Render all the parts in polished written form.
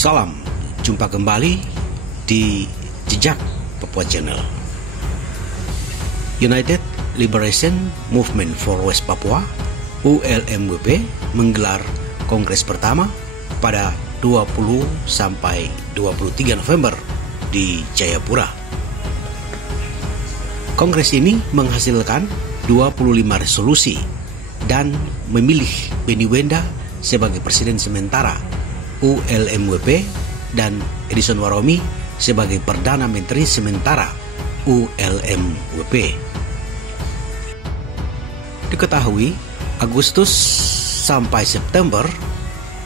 Salam, jumpa kembali di Jejak Papua Channel. United Liberation Movement for West Papua (ULMWP) menggelar kongres pertama pada 20 sampai 23 November di Jayapura. Kongres ini menghasilkan 25 resolusi dan memilih Benny Wenda sebagai Presiden sementara ULMWP dan Edison Waromi sebagai Perdana Menteri sementara ULMWP. Diketahui Agustus sampai September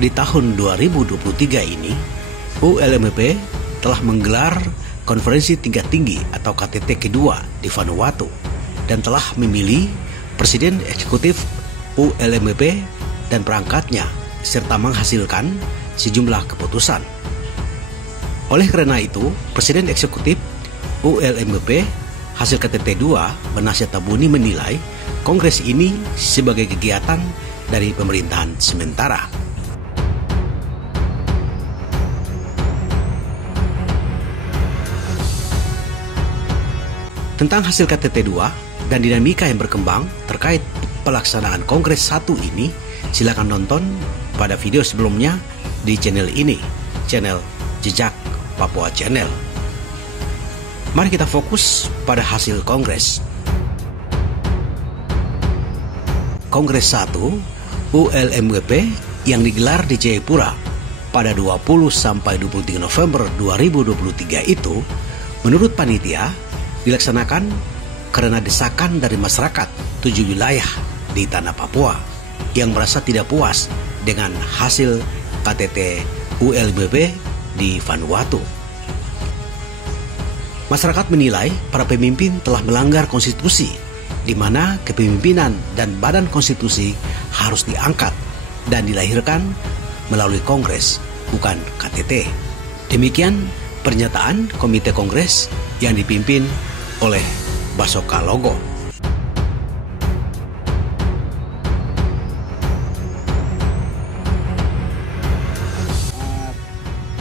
di tahun 2023 ini ULMWP telah menggelar konferensi tingkat tinggi atau KTT kedua di Vanuatu dan telah memilih Presiden Eksekutif ULMWP dan perangkatnya serta menghasilkan sejumlah keputusan. Oleh karena itu, Presiden Eksekutif ULMWP hasil KTT 2 Benasya Tabuni menilai kongres ini sebagai kegiatan dari pemerintahan sementara. Tentang hasil KTT 2 dan dinamika yang berkembang terkait pelaksanaan Kongres 1 ini, silakan nonton pada video sebelumnya di channel ini, channel Jejak Papua Channel. Mari kita fokus pada hasil Kongres. Kongres 1 ULMWP yang digelar di Jayapura pada 20 sampai 23 November 2023 itu, menurut panitia, dilaksanakan karena desakan dari masyarakat 7 wilayah di tanah Papua yang merasa tidak puas dengan hasil KTT ULMWP di Vanuatu. Masyarakat menilai para pemimpin telah melanggar konstitusi, di mana kepemimpinan dan badan konstitusi harus diangkat dan dilahirkan melalui kongres, bukan KTT. Demikian pernyataan Komite Kongres yang dipimpin oleh Basoka Logo.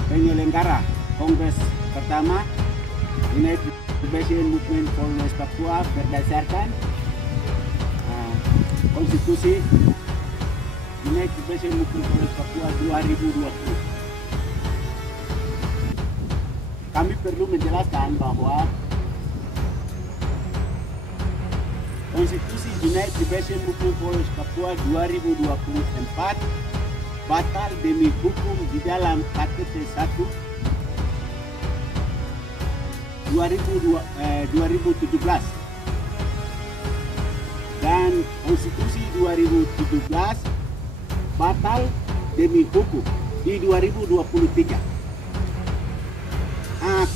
Penyelenggara Kongres pertama United Liberation Movement for West Papua berdasarkan Konstitusi United Liberation Movement for West Papua 2020. Kami perlu menjelaskan bahwa Konstitusi United Liberation Movement for West Papua 2024 batal demi hukum di dalam KTT 1 2017 dan Konstitusi 2017 batal demi hukum di 2023.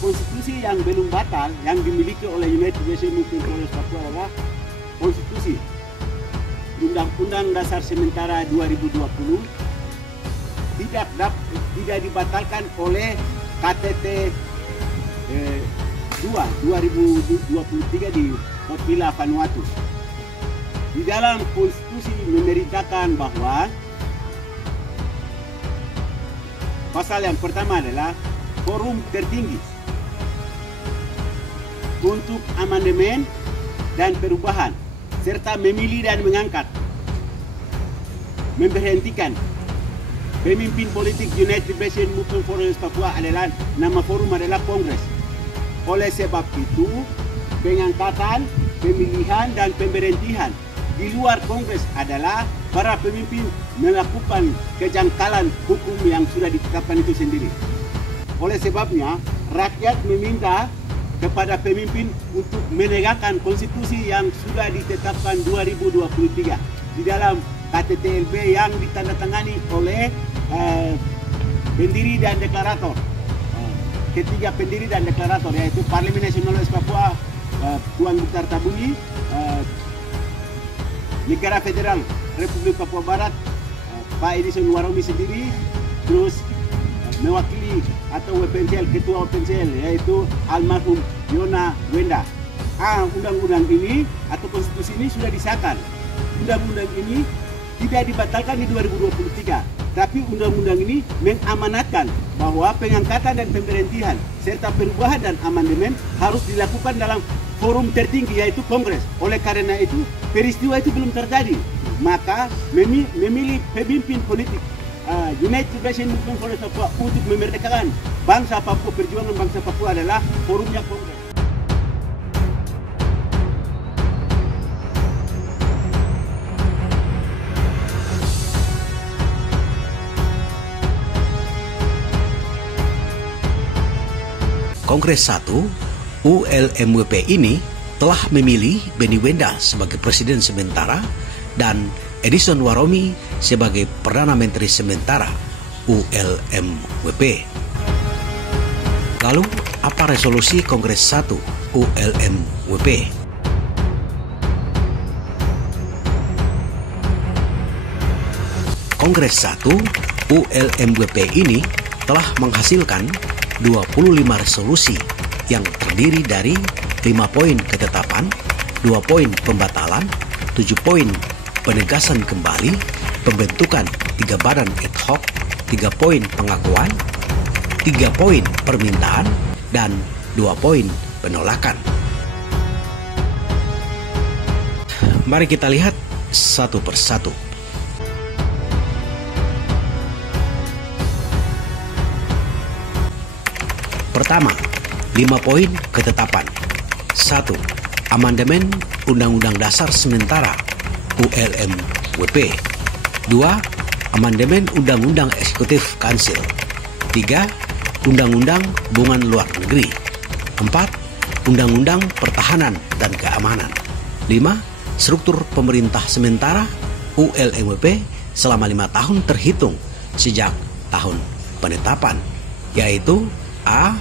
Konstitusi yang belum batal yang dimiliki oleh United Liberation Movement for West Papua adalah Konstitusi Undang-Undang Dasar Sementara 2020 tidak dibatalkan oleh KTT 2 2023 di Popila Vanuatu. Di dalam konstitusi memberitakan bahwa pasal yang pertama adalah forum tertinggi untuk amandemen dan perubahan serta memilih dan mengangkat, memberhentikan pemimpin politik United Liberation Movement for West Papua adalah nama forum adalah Kongres. Oleh sebab itu, pengangkatan, pemilihan dan pemberhentian di luar Kongres adalah para pemimpin melakukan kejanggalan hukum yang sudah ditetapkan itu sendiri. Oleh sebabnya, rakyat meminta kepada pemimpin untuk menegakkan konstitusi yang sudah ditetapkan 2023 di dalam KTT-LB yang ditandatangani oleh pendiri dan deklarator, ketiga pendiri dan deklarator, yaitu Parlemen Nasional West Papua Tuan Mukhtar Tabuni, Negara Federal Republik Papua Barat Pak Edison Waromi sendiri, terus mewakili atau WPNCL, ketua WPNCL yaitu almarhum Yona Wenda. Undang-undang ini atau konstitusi ini sudah disahkan. Undang-undang ini tidak dibatalkan di 2023, tapi Tapi undang-undang ini mengamanatkan bahwa pengangkatan dan pemberhentian serta perubahan dan amandemen harus dilakukan dalam forum tertinggi yaitu Kongres. Oleh karena itu peristiwa itu belum terjadi. Maka memilih pemimpin politik United Bastion Movement for Papua untuk memerdekakan bangsa Papua, perjuangan bangsa Papua adalah forumnya Kongres. Kongres 1 ULMWP ini telah memilih Benny Wenda sebagai presiden sementara dan Edison Waromi sebagai Perdana Menteri sementara ULMWP. Lalu, apa resolusi Kongres 1 ULMWP? Kongres 1 ULMWP ini telah menghasilkan 25 resolusi yang terdiri dari 5 poin ketetapan, 2 poin pembatalan, 7 poin penegasan kembali, pembentukan 3 badan ad hoc, 3 poin pengakuan, 3 poin permintaan, dan 2 poin penolakan. Mari kita lihat satu persatu. Pertama, 5 poin ketetapan. 1. Amandemen Undang-Undang Dasar Sementara ULMWP. 2. Amandemen Undang-Undang Eksekutif Kansil. 3. Undang-Undang Hubungan Luar Negeri. 4. Undang-Undang Pertahanan dan Keamanan. 5. Struktur pemerintah sementara ULMWP selama 5 tahun terhitung sejak tahun penetapan, yaitu A.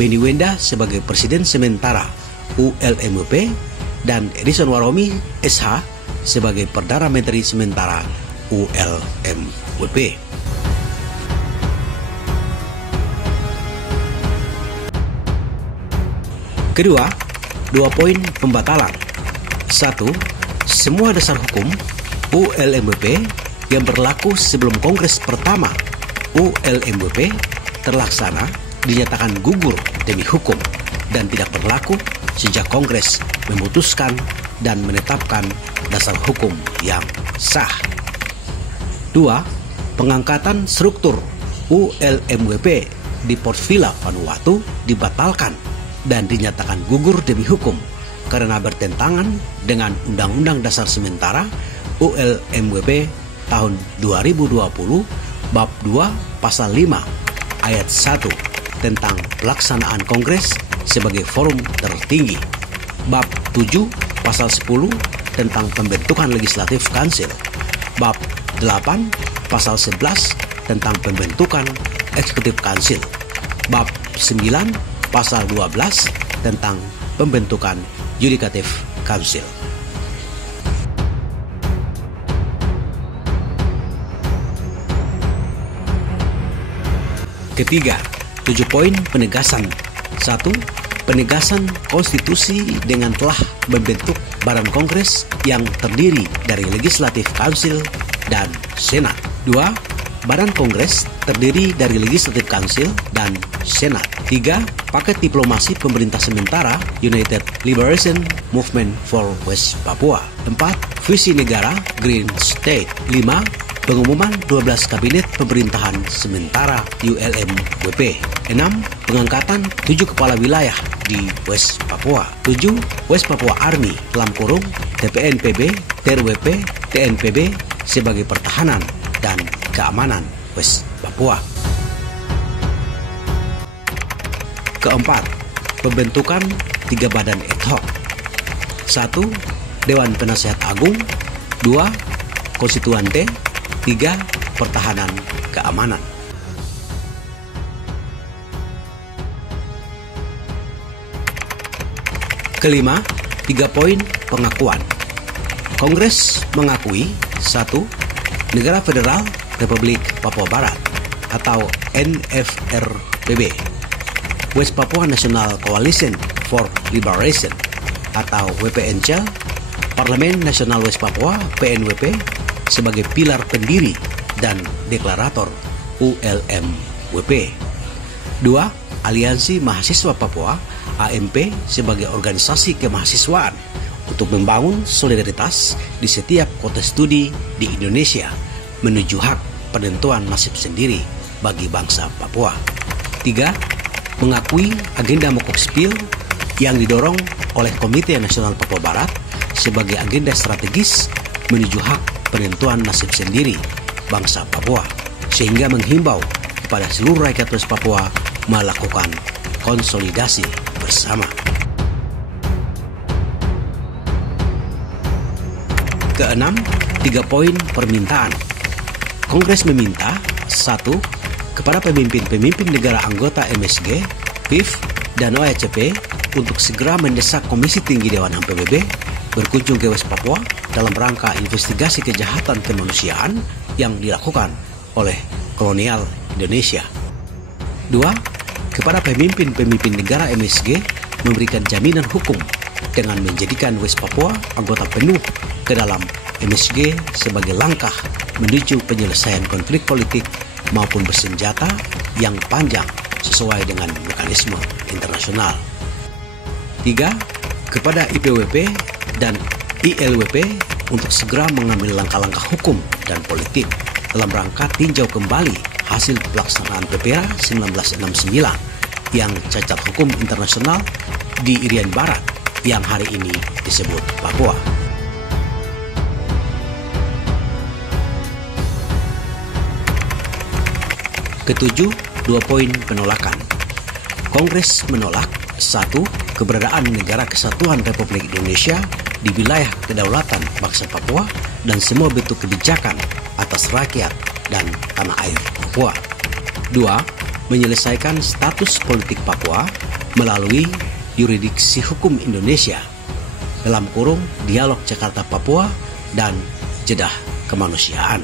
Benny Wenda sebagai Presiden Sementara ULMWP dan Edison Waromi SH sebagai Perdana Menteri Sementara ULMWP. Kedua, 2 poin pembatalan. 1. Semua dasar hukum ULMWP yang berlaku sebelum Kongres pertama ULMWP terlaksana dinyatakan gugur demi hukum dan tidak berlaku sejak Kongres memutuskan dan menetapkan dasar hukum yang sah. 2. Pengangkatan struktur ULMWP di Port Vila Vanuatu dibatalkan dan dinyatakan gugur demi hukum karena bertentangan dengan Undang-Undang Dasar Sementara ULMWP tahun 2020 Bab 2 Pasal 5 Ayat 1 tentang pelaksanaan Kongres sebagai forum tertinggi. Bab 7 Pasal 10 tentang pembentukan Legislatif Kansil. Bab 8 Pasal 11 tentang pembentukan Eksekutif Kansil. Bab 9 Pasal 12 tentang pembentukan Yudikatif Kansil. Ketiga, 7 poin penegasan. 1. Penegasan konstitusi dengan telah membentuk Badan Kongres yang terdiri dari Legislatif Council dan Senat. 2. Badan Kongres terdiri dari Legislative Council dan Senat. 3. Paket diplomasi pemerintah sementara United Liberation Movement for West Papua. 4. Visi negara Green State. 5. Pengumuman 12 Kabinet Pemerintahan Sementara ULMWP. 6. Pengangkatan 7 kepala wilayah di West Papua. 7. West Papua Army (TPNPB, TRWP, TNPB) sebagai pertahanan dan keamanan West Papua. Keempat, pembentukan 3 badan ad hoc. 1. Dewan Penasehat Agung. 2. Konstituante. 3. Pertahanan keamanan. Kelima, 3 poin pengakuan. Kongres mengakui 1. Negara Federal Republik Papua Barat atau NFRPB, West Papua National Coalition for Liberation atau WPNCL, Parlemen Nasional West Papua PNWP sebagai pilar pendiri dan deklarator ULM-WP. 2. Aliansi Mahasiswa Papua AMP sebagai organisasi kemahasiswaan untuk membangun solidaritas di setiap kota studi di Indonesia menuju hak penentuan nasib sendiri bagi bangsa Papua. 3. Mengakui agenda Mokokspil yang didorong oleh Komite Nasional Papua Barat sebagai agenda strategis menuju hak penentuan nasib sendiri bangsa Papua, sehingga menghimbau kepada seluruh rakyat West Papua melakukan konsolidasi bersama. Keenam, 3 poin permintaan. Kongres meminta 1. Kepada pemimpin-pemimpin negara anggota MSG, PIF, dan OECP untuk segera mendesak Komisi Tinggi Dewan HAM PBB berkunjung ke West Papua dalam rangka investigasi kejahatan kemanusiaan yang dilakukan oleh kolonial Indonesia. 2. Kepada pemimpin-pemimpin negara MSG memberikan jaminan hukum dengan menjadikan West Papua anggota penuh ke dalam MSG sebagai langkah menuju penyelesaian konflik politik maupun bersenjata yang panjang sesuai dengan mekanisme internasional. 3. Kepada IPWP dan ILWP untuk segera mengambil langkah-langkah hukum dan politik dalam rangka tinjau kembali hasil pelaksanaan PPRA 1969 yang cacat hukum internasional di Irian Barat yang hari ini disebut Papua. Ketujuh, 2 poin penolakan. Kongres menolak 1. Keberadaan Negara Kesatuan Republik Indonesia di wilayah kedaulatan bangsa Papua dan semua bentuk kebijakan atas rakyat dan tanah air Papua. 2. Menyelesaikan status politik Papua melalui yurisdiksi hukum Indonesia dalam kurung Dialog Jakarta-Papua dan Jeddah Kemanusiaan.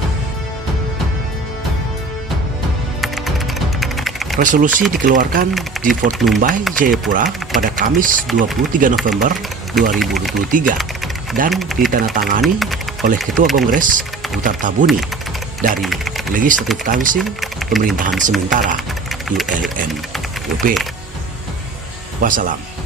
Resolusi dikeluarkan di Fort Numbai, Jayapura pada Kamis 23 November 2023 dan ditandatangani oleh Ketua Kongres Butar Tabuni dari Legislative Council Pemerintahan Sementara ULM-WP. Wassalam.